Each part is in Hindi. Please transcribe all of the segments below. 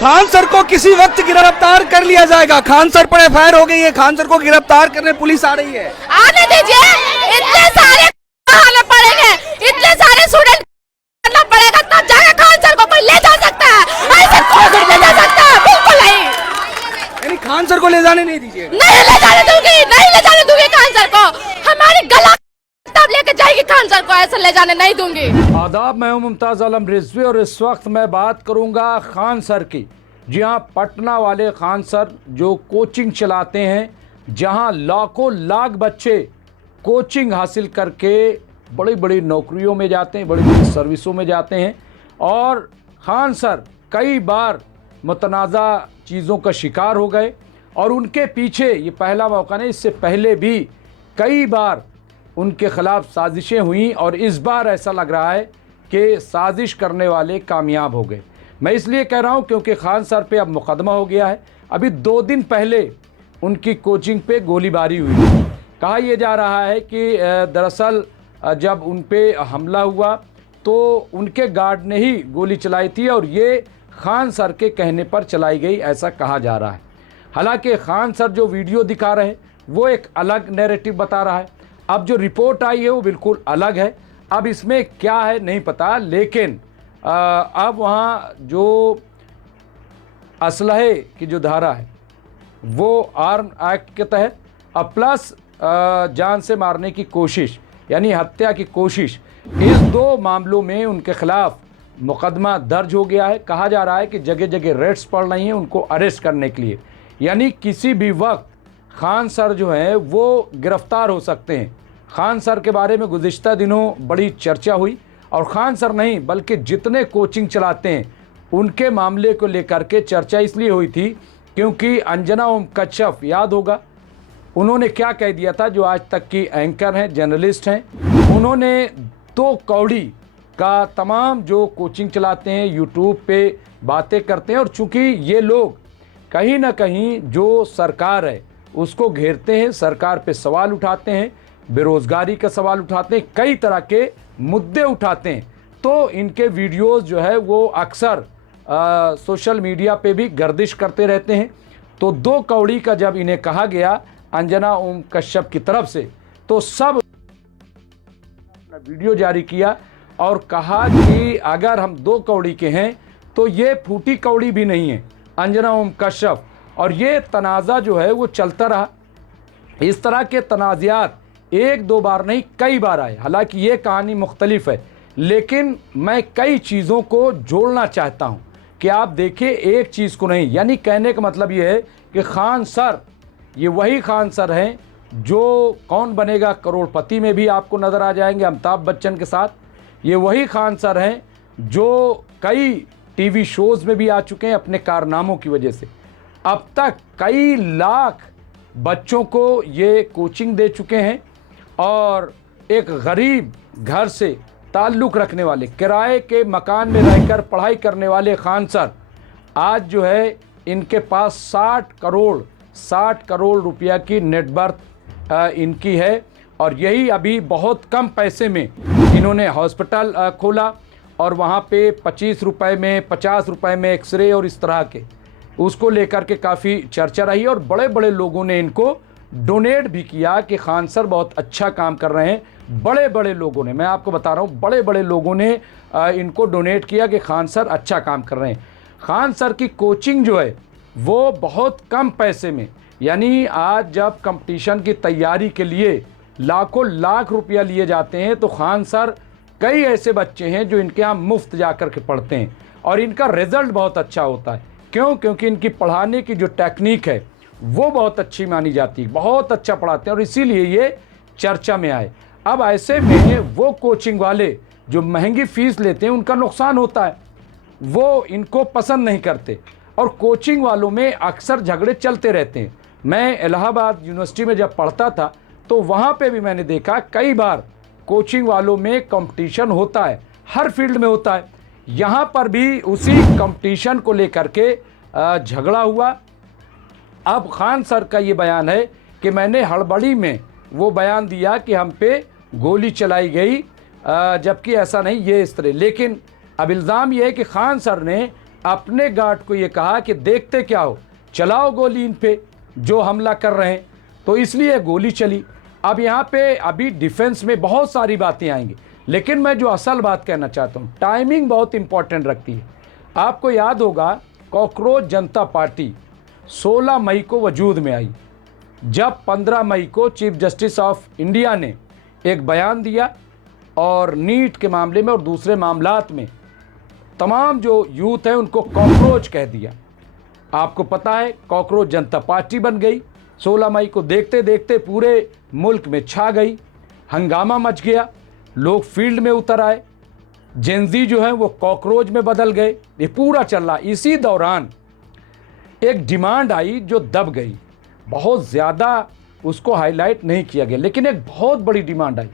खान सर को किसी वक्त गिरफ्तार कर लिया जाएगा। खान सर पर एफआईआर हो गई है, खान सर को गिरफ्तार करने पुलिस आ रही है। आने दीजिए, इतने सारे आने पड़ेंगे, इतने सारे स्टूडेंट करना पड़ेगा तब जाके खान सर को कोई ले जा सकता है। ऐसे कोई ले जा सकता है? बिल्कुल नहीं। यानी खान सर को ले जाने नहीं दीजिए। नहीं ले जाने दूंगी, नहीं ले जाने दूंगी खान सर को। हमारी गला तब लेके जाएगी खान सर को, ऐसे ले जाने नहीं दूंगी। आदाब, मैं हूं मुमताज आलम रिजवी और इस वक्त मैं बात करूंगा खान सर की। जी हां, पटना वाले खान सर जो कोचिंग चलाते हैं, जहां लाखों लाख बच्चे कोचिंग हासिल करके बड़ी बड़ी नौकरियों में जाते हैं, बड़ी बड़ी सर्विसों में जाते हैं। और खान सर कई बार मुतनाज़ा चीज़ों का शिकार हो गए और उनके पीछे ये पहला मौका नहीं, इससे पहले भी कई बार उनके ख़िलाफ़ साजिशें हुई और इस बार ऐसा लग रहा है कि साजिश करने वाले कामयाब हो गए। मैं इसलिए कह रहा हूं क्योंकि खान सर पे अब मुकदमा हो गया है। अभी 2 दिन पहले उनकी कोचिंग पे गोलीबारी हुई। कहा यह जा रहा है कि दरअसल जब उन पे हमला हुआ तो उनके गार्ड ने ही गोली चलाई थी और ये खान सर के कहने पर चलाई गई, ऐसा कहा जा रहा है। हालांकि खान सर जो वीडियो दिखा रहे हैं वो एक अलग नैरेटिव बता रहा है। अब जो रिपोर्ट आई है वो बिल्कुल अलग है। अब इसमें क्या है नहीं पता, लेकिन अब वहाँ जो असलहे की जो धारा है वो आर्म एक्ट के तहत अब प्लस जान से मारने की कोशिश यानी हत्या की कोशिश, इस 2 मामलों में उनके खिलाफ मुकदमा दर्ज हो गया है। कहा जा रहा है कि जगह जगह रेड्स पड़ रही हैं उनको अरेस्ट करने के लिए, यानी किसी भी वक्त खान सर जो हैं वो गिरफ्तार हो सकते हैं। खान सर के बारे में गुज़िश्ता दिनों बड़ी चर्चा हुई और खान सर नहीं बल्कि जितने कोचिंग चलाते हैं उनके मामले को लेकर के चर्चा इसलिए हुई थी क्योंकि अंजना ओम कश्यप, याद होगा उन्होंने क्या कह दिया था, जो आज तक की एंकर हैं, जर्नलिस्ट हैं, उन्होंने 2 कौड़ी का तमाम जो कोचिंग चलाते हैं यूट्यूब पे बातें करते हैं और चूँकि ये लोग कहीं ना कहीं जो सरकार है उसको घेरते हैं, सरकार पे सवाल उठाते हैं, बेरोज़गारी का सवाल उठाते हैं, कई तरह के मुद्दे उठाते हैं, तो इनके वीडियोस जो है वो अक्सर सोशल मीडिया पे भी गर्दिश करते रहते हैं। तो 2 कौड़ी का जब इन्हें कहा गया अंजना ओम कश्यप की तरफ से, तो सब वीडियो जारी किया और कहा कि अगर हम 2 कौड़ी के हैं तो ये फूटी कौड़ी भी नहीं है अंजना ओम कश्यप। और ये तनाज़ा जो है वो चलता रहा। इस तरह के तनाज़ात 1-2 बार नहीं कई बार आए। हालांकि ये कहानी मुख्तलिफ है, लेकिन मैं कई चीज़ों को जोड़ना चाहता हूँ कि आप देखिए एक चीज़ को नहीं। यानी कहने का मतलब ये है कि खान सर ये वही खान सर हैं जो कौन बनेगा करोड़पति में भी आपको नज़र आ जाएंगे अमिताभ बच्चन के साथ। ये वही खान सर हैं जो कई टीवी शोज़ में भी आ चुके हैं अपने कारनामों की वजह से। अब तक कई लाख बच्चों को ये कोचिंग दे चुके हैं और एक गरीब घर से ताल्लुक़ रखने वाले, किराए के मकान में रहकर पढ़ाई करने वाले खान सर आज जो है इनके पास 60 करोड़ रुपया की नेटवर्थ इनकी है। और यही अभी बहुत कम पैसे में इन्होंने हॉस्पिटल खोला और वहाँ पे 25 रुपए में 50 रुपए में एक्सरे और इस तरह के उसको लेकर के काफ़ी चर्चा रही और बड़े बड़े लोगों ने इनको डोनेट भी किया कि खान सर बहुत अच्छा काम कर रहे हैं। बड़े बड़े लोगों ने, मैं आपको बता रहा हूँ, बड़े बड़े लोगों ने इनको डोनेट किया कि खान सर अच्छा काम कर रहे हैं। खान सर की कोचिंग जो है वो बहुत कम पैसे में, यानी आज जब कंपटीशन की तैयारी के लिए लाखों लाख रुपया लिए जाते हैं तो खान सर, कई ऐसे बच्चे हैं जो इनके यहाँ मुफ्त जा कर के पढ़ते हैं और इनका रिज़ल्ट बहुत अच्छा होता है। क्यों? क्योंकि इनकी पढ़ाने की जो टेक्निक है वो बहुत अच्छी मानी जाती है, बहुत अच्छा पढ़ाते हैं और इसीलिए ये चर्चा में आए। अब ऐसे में वो कोचिंग वाले जो महंगी फ़ीस लेते हैं उनका नुकसान होता है, वो इनको पसंद नहीं करते और कोचिंग वालों में अक्सर झगड़े चलते रहते हैं। मैं इलाहाबाद यूनिवर्सिटी में जब पढ़ता था तो वहाँ पे भी मैंने देखा कई बार कोचिंग वालों में कंपटीशन होता है, हर फील्ड में होता है। यहाँ पर भी उसी कंपटीशन को लेकर के झगड़ा हुआ। अब खान सर का ये बयान है कि मैंने हड़बड़ी में वो बयान दिया कि हम पे गोली चलाई गई, जबकि ऐसा नहीं, ये इस तरह। लेकिन अब इल्ज़ाम ये है कि खान सर ने अपने गार्ड को ये कहा कि देखते क्या हो, चलाओ गोली इन पे जो हमला कर रहे हैं। तो इसलिए गोली चली। अब यहाँ पे अभी डिफेंस में बहुत सारी बातें आएंगी, लेकिन मैं जो असल बात कहना चाहता हूँ, टाइमिंग बहुत इंपॉर्टेंट रखती है। आपको याद होगा कॉकरोच जनता पार्टी 16 मई को वजूद में आई, जब 15 मई को चीफ जस्टिस ऑफ इंडिया ने एक बयान दिया और नीट के मामले में और दूसरे मामलात में तमाम जो यूथ है उनको कॉकरोच कह दिया। आपको पता है कॉकरोच जनता पार्टी बन गई। 16 मई को देखते देखते पूरे मुल्क में छा गई, हंगामा मच गया, लोग फील्ड में उतर आए, जेनजी जो है वो कॉकरोच में बदल गए। ये पूरा चल रहा। इसी दौरान एक डिमांड आई जो दब गई, बहुत ज़्यादा उसको हाईलाइट नहीं किया गया, लेकिन एक बहुत बड़ी डिमांड आई।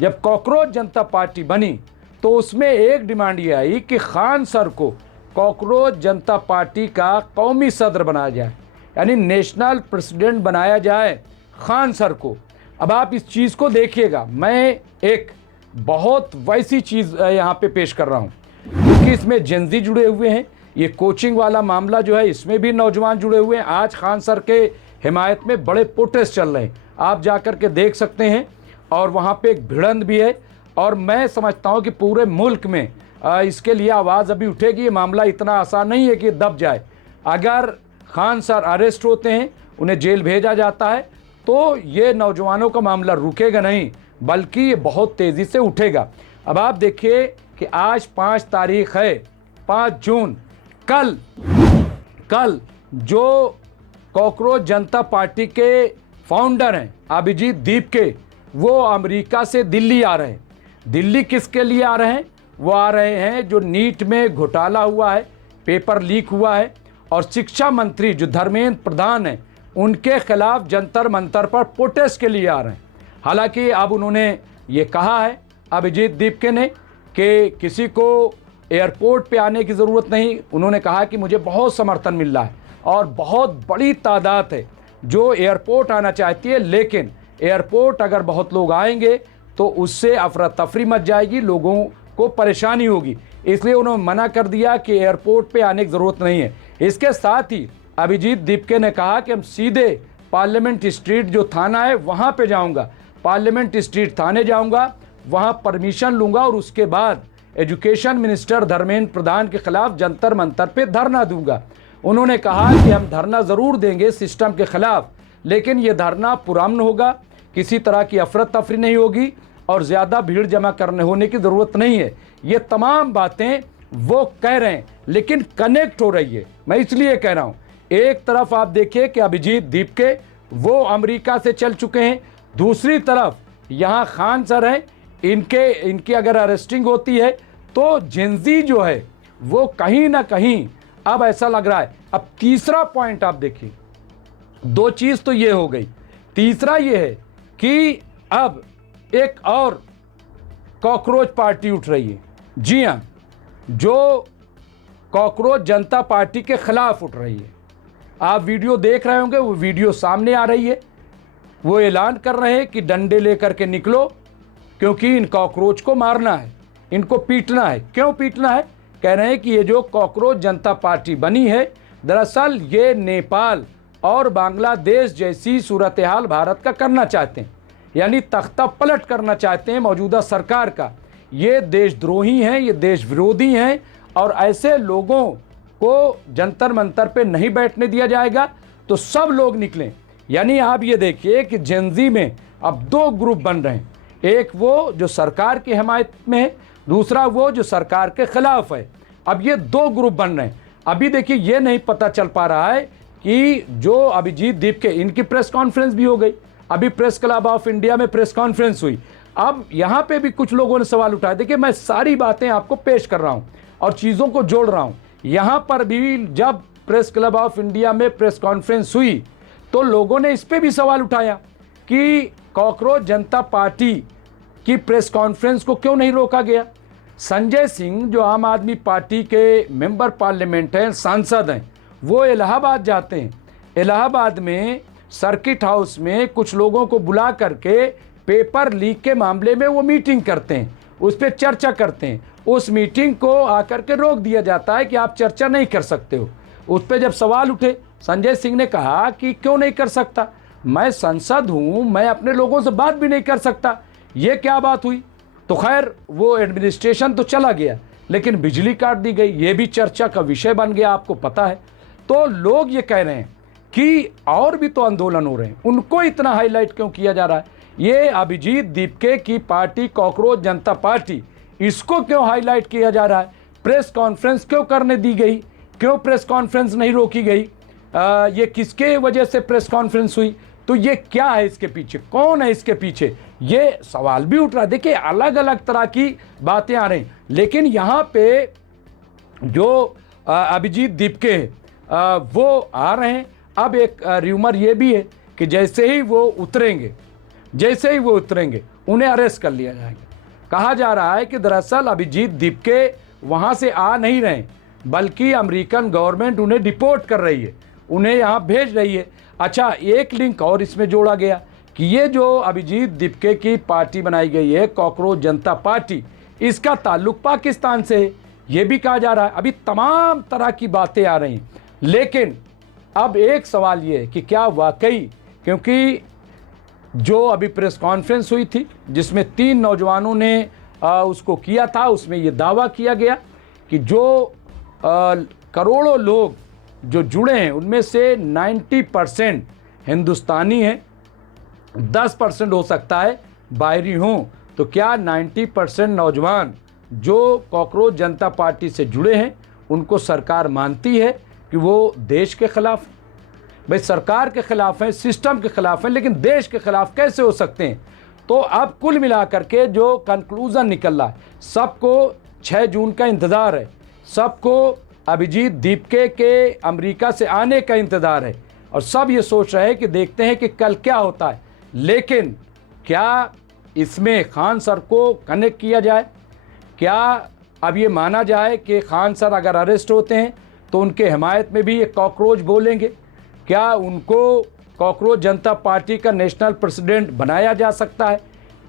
जब कॉकरोच जनता पार्टी बनी तो उसमें एक डिमांड ये आई कि खान सर को कॉकरोच जनता पार्टी का कौमी सदर बनाया जाए, यानी नेशनल प्रेसिडेंट बनाया जाए खान सर को। अब आप इस चीज़ को देखिएगा, मैं एक बहुत वैसी चीज़ यहाँ पे पेश कर रहा हूँ क्योंकि इसमें जेनजी जुड़े हुए हैं। ये कोचिंग वाला मामला जो है इसमें भी नौजवान जुड़े हुए हैं। आज खान सर के हिमायत में बड़े प्रोटेस्ट चल रहे हैं, आप जाकर के देख सकते हैं, और वहाँ पे एक भिड़ंत भी है। और मैं समझता हूँ कि पूरे मुल्क में इसके लिए आवाज़ अभी उठेगी। ये मामला इतना आसान नहीं है कि दब जाए। अगर खान सर अरेस्ट होते हैं, उन्हें जेल भेजा जाता है, तो ये नौजवानों का मामला रुकेगा नहीं, बल्कि ये बहुत तेज़ी से उठेगा। अब आप देखिए कि आज 5 तारीख है, 5 जून। कल जो कॉकरोच जनता पार्टी के फाउंडर हैं अभिजीत दीपके, वो अमेरिका से दिल्ली आ रहे हैं। दिल्ली किसके लिए आ रहे हैं? वो आ रहे हैं जो नीट में घोटाला हुआ है, पेपर लीक हुआ है, और शिक्षा मंत्री जो धर्मेंद्र प्रधान हैं उनके खिलाफ जंतर मंतर पर प्रोटेस्ट के लिए आ रहे हैं। हालांकि अब उन्होंने ये कहा है अभिजीत दीपके ने कि किसी को एयरपोर्ट पे आने की ज़रूरत नहीं। उन्होंने कहा कि मुझे बहुत समर्थन मिल रहा है और बहुत बड़ी तादाद है जो एयरपोर्ट आना चाहती है, लेकिन एयरपोर्ट अगर बहुत लोग आएंगे तो उससे अफरा तफरी मच जाएगी, लोगों को परेशानी होगी। इसलिए उन्होंने मना कर दिया कि एयरपोर्ट पे आने की ज़रूरत नहीं है। इसके साथ ही अभिजीत दीपके ने कहा कि हम सीधे पार्लियामेंट स्ट्रीट जो थाना है वहाँ पे जाऊँगा, पार्लियामेंट स्ट्रीट थाने जाऊँगा, वहाँ परमिशन लूँगा और उसके बाद एजुकेशन मिनिस्टर धर्मेंद्र प्रधान के खिलाफ जंतर मंतर पे धरना दूंगा। उन्होंने कहा कि हम धरना ज़रूर देंगे सिस्टम के खिलाफ, लेकिन ये धरना पुरअमन होगा, किसी तरह की अफरा तफरी नहीं होगी और ज़्यादा भीड़ जमा करने होने की ज़रूरत नहीं है। ये तमाम बातें वो कह रहे हैं, लेकिन कनेक्ट हो रही है। मैं इसलिए कह रहा हूँ, एक तरफ आप देखिए कि अभिजीत दीपके वो अमेरिका से चल चुके हैं, दूसरी तरफ यहाँ खान सर हैं, इनकी अगर अरेस्टिंग होती है तो जेनजी जो है वो कहीं ना कहीं अब ऐसा लग रहा है। अब तीसरा पॉइंट आप देखिए, 2 चीज़ तो ये हो गई, तीसरा ये है कि अब एक और कॉकरोच पार्टी उठ रही है। जी हाँ, जो कॉकरोच जनता पार्टी के खिलाफ उठ रही है। आप वीडियो देख रहे होंगे, वो वीडियो सामने आ रही है। वो ऐलान कर रहे हैं कि डंडे लेकर के निकलो, क्योंकि इन कॉकरोच को मारना है, इनको पीटना है। क्यों पीटना है? कह रहे हैं कि ये जो कॉकरोच जनता पार्टी बनी है, दरअसल ये नेपाल और बांग्लादेश जैसी सूरत हाल भारत का करना चाहते हैं, यानी तख्ता पलट करना चाहते हैं मौजूदा सरकार का। ये देशद्रोही हैं, ये देश विरोधी हैं, और ऐसे लोगों को जंतर मंतर पे नहीं बैठने दिया जाएगा। तो सब लोग निकलें। यानी आप ये देखिए कि जेनजी में अब 2 ग्रुप बन रहे हैं, एक वो जो सरकार की हिमायत में है, दूसरा वो जो सरकार के खिलाफ है। अब ये 2 ग्रुप बन रहे हैं। अभी देखिए ये नहीं पता चल पा रहा है कि जो अभिजीत दीपके, इनकी प्रेस कॉन्फ्रेंस भी हो गई, अभी प्रेस क्लब ऑफ इंडिया में प्रेस कॉन्फ्रेंस हुई। अब यहाँ पे भी कुछ लोगों ने सवाल उठाए। देखिए मैं सारी बातें आपको पेश कर रहा हूँ और चीज़ों को जोड़ रहा हूँ। यहाँ पर भी जब प्रेस क्लब ऑफ इंडिया में प्रेस कॉन्फ्रेंस हुई तो लोगों ने इस पर भी सवाल उठाया कि कॉकरोच जनता पार्टी की प्रेस कॉन्फ्रेंस को क्यों नहीं रोका गया। संजय सिंह जो आम आदमी पार्टी के मेंबर पार्लियामेंट हैं, सांसद हैं, वो इलाहाबाद जाते हैं। इलाहाबाद में सर्किट हाउस में कुछ लोगों को बुला करके पेपर लीक के मामले में वो मीटिंग करते हैं, उस पर चर्चा करते हैं। उस मीटिंग को आकर के रोक दिया जाता है कि आप चर्चा नहीं कर सकते हो। उस पर जब सवाल उठे, संजय सिंह ने कहा कि क्यों नहीं कर सकता, मैं संसद हूँ, मैं अपने लोगों से बात भी नहीं कर सकता, ये क्या बात हुई। तो खैर वो एडमिनिस्ट्रेशन तो चला गया, लेकिन बिजली काट दी गई, ये भी चर्चा का विषय बन गया, आपको पता है। तो लोग ये कह रहे हैं कि और भी तो आंदोलन हो रहे हैं, उनको इतना हाईलाइट क्यों किया जा रहा है। ये अभिजीत दीपके की पार्टी कॉकरोच जनता पार्टी, इसको क्यों हाईलाइट किया जा रहा है, प्रेस कॉन्फ्रेंस क्यों करने दी गई, क्यों प्रेस कॉन्फ्रेंस नहीं रोकी गई, ये किसके वजह से प्रेस कॉन्फ्रेंस हुई, तो ये क्या है इसके पीछे, कौन है इसके पीछे, ये सवाल भी उठ रहा है। देखिए अलग अलग तरह की बातें आ रही, लेकिन यहाँ पे जो अभिजीत दीपके है वो आ रहे हैं। अब एक र्यूमर ये भी है कि जैसे ही वो उतरेंगे उन्हें अरेस्ट कर लिया जाएगा। कहा जा रहा है कि दरअसल अभिजीत दीपके वहाँ से आ नहीं रहे, बल्कि अमेरिकन गवर्नमेंट उन्हें डिपोर्ट कर रही है, उन्हें यहाँ भेज रही है। अच्छा, एक लिंक और इसमें जोड़ा गया कि ये जो अभिजीत दीपके की पार्टी बनाई गई है कॉकरोच जनता पार्टी, इसका ताल्लुक पाकिस्तान से है, ये भी कहा जा रहा है। अभी तमाम तरह की बातें आ रही हैं, लेकिन अब एक सवाल ये है कि क्या वाकई, क्योंकि जो अभी प्रेस कॉन्फ्रेंस हुई थी जिसमें 3 नौजवानों ने उसको किया था, उसमें ये दावा किया गया कि जो करोड़ों लोग जो जुड़े हैं उनमें से 90% हिंदुस्तानी हैं, 10% हो सकता है बाहरी हों। तो क्या 90% नौजवान जो कॉकरोच जनता पार्टी से जुड़े हैं उनको सरकार मानती है कि वो देश के खिलाफ, भाई सरकार के खिलाफ हैं, सिस्टम के खिलाफ हैं, लेकिन देश के खिलाफ कैसे हो सकते हैं। तो अब कुल मिलाकर के जो कंक्लूज़न निकल रहा है, सबको 6 जून का इंतज़ार है, सबको अभिजीत दीपके के अमेरिका से आने का इंतज़ार है, और सब ये सोच रहे हैं कि देखते हैं कि कल क्या होता है। लेकिन क्या इसमें खान सर को कनेक्ट किया जाए, क्या अब ये माना जाए कि खान सर अगर अरेस्ट होते हैं तो उनके हिमायत में भी ये कॉकरोच बोलेंगे, क्या उनको कॉकरोच जनता पार्टी का नेशनल प्रेसिडेंट बनाया जा सकता है,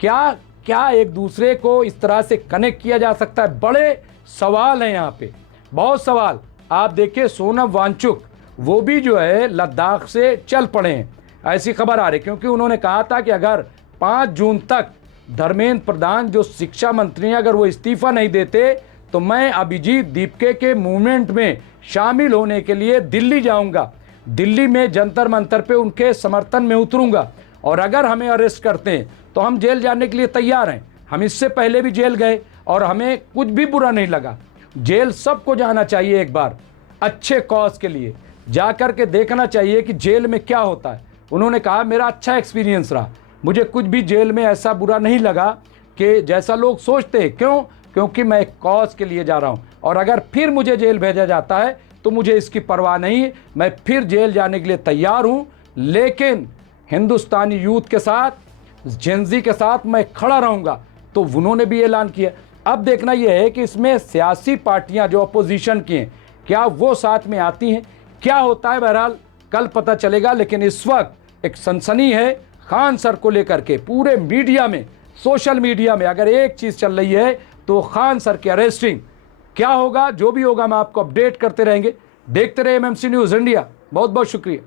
क्या एक दूसरे को इस तरह से कनेक्ट किया जा सकता है। बड़े सवाल हैं यहाँ पे, बहुत सवाल। आप देखिए सोनम वांगचुक वो भी जो है लद्दाख से चल पड़े हैं, ऐसी खबर आ रही, क्योंकि उन्होंने कहा था कि अगर 5 जून तक धर्मेंद्र प्रधान जो शिक्षा मंत्री हैं अगर वो इस्तीफा नहीं देते तो मैं अभिजीत दीपके के मूवमेंट में शामिल होने के लिए दिल्ली जाऊंगा, दिल्ली में जंतर मंतर पे उनके समर्थन में उतरूंगा, और अगर हमें अरेस्ट करते हैं तो हम जेल जाने के लिए तैयार हैं। हम इससे पहले भी जेल गए और हमें कुछ भी बुरा नहीं लगा। जेल सबको जाना चाहिए, एक बार अच्छे कॉज के लिए जा कर के देखना चाहिए कि जेल में क्या होता है। उन्होंने कहा मेरा अच्छा एक्सपीरियंस रहा, मुझे कुछ भी जेल में ऐसा बुरा नहीं लगा कि जैसा लोग सोचते हैं। क्यों? क्योंकि मैं एक कॉज के लिए जा रहा हूँ, और अगर फिर मुझे जेल भेजा जाता है तो मुझे इसकी परवाह नहीं है, मैं फिर जेल जाने के लिए तैयार हूँ। लेकिन हिंदुस्तानी यूथ के साथ, जेनजी के साथ मैं खड़ा रहूँगा, तो उन्होंने भी ऐलान किया। अब देखना यह है कि इसमें सियासी पार्टियां जो अपोजिशन की हैं क्या वो साथ में आती हैं, क्या होता है, बहरहाल कल पता चलेगा। लेकिन इस वक्त एक सनसनी है खान सर को लेकर के, पूरे मीडिया में, सोशल मीडिया में अगर एक चीज़ चल रही है तो खान सर की अरेस्टिंग। क्या होगा, जो भी होगा, हम आपको अपडेट करते रहेंगे। देखते रहे एमएमसी न्यूज़ इंडिया। बहुत बहुत शुक्रिया।